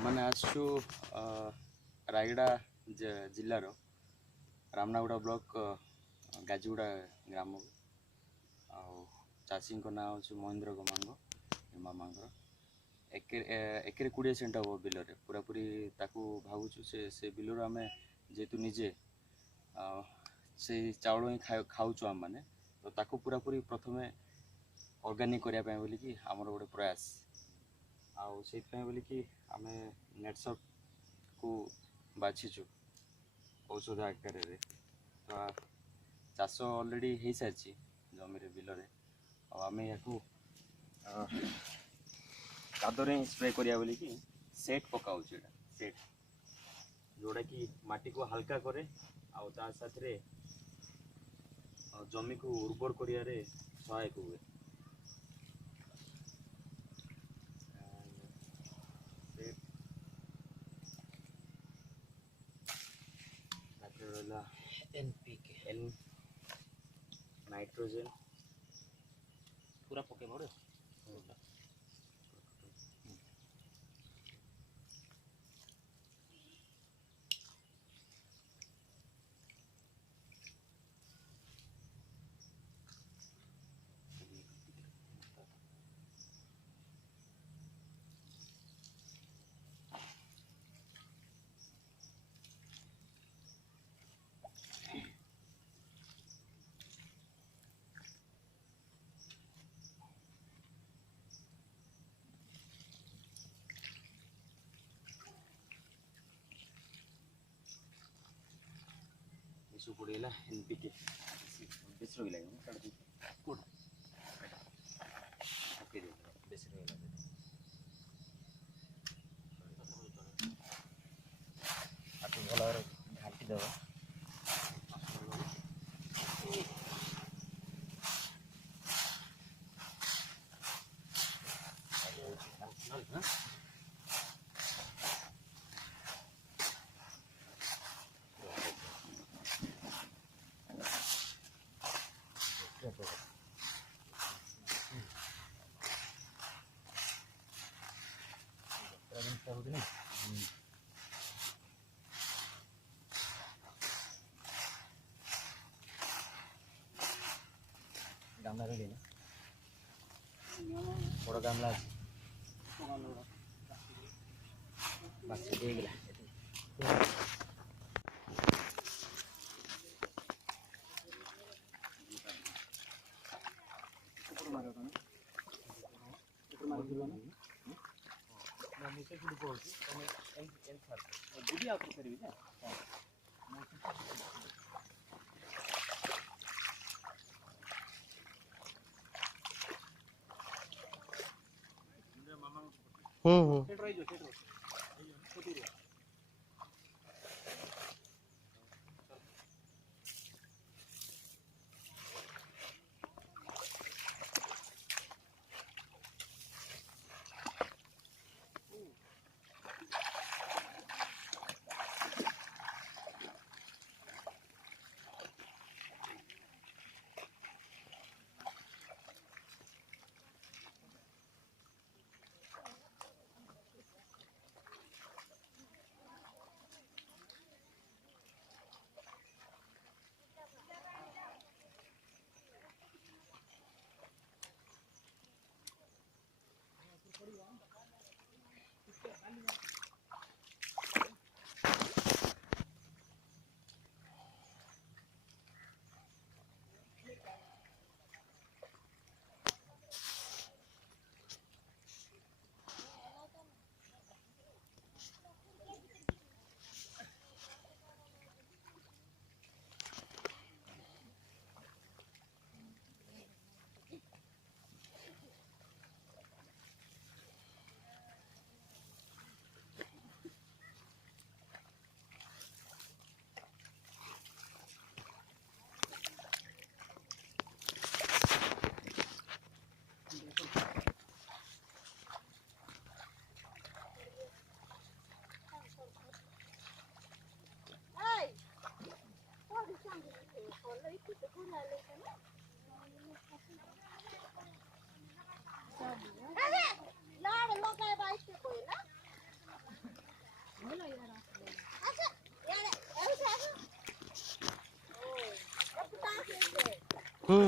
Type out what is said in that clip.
आमने आसु रायगड़ा जिलार रामनागुड़ा ब्लॉक गाजीगुड़ा ग्राम चाषी ना हूँ महेंद्र गमांग मामा एके 20 सेंट हम बिल पूरा पूरी भावुँ से बिलर आम जेहेतु निजे से चाउल ही खाऊ आम मैंने तो ताकू पूरा पूरी प्रथम ऑर्गेनिक करने बोलिकी आमर गोटे प्रयास आउ से बोलिकी आम नेटसप को बाछीचु औषध आकार तो चाष ऑलरेडी हो सारी जमी बिल आम या कादरे स्प्रे करिया बोलिकी सेट पकाऊ सेट जोड़ा कि माटी को हल्का करे आ साथरे जमी को उर्वर करियारे सहायक हुए एनपीके एन नाइट्रोजन पूरा पके मोड़ इशू पड़ेगा एनपीके बेस रही लगे कोड़ा ओके बेस रही भल घाटी देव गामला रेडी ना बड़ गामला बस देगला ହୁଁ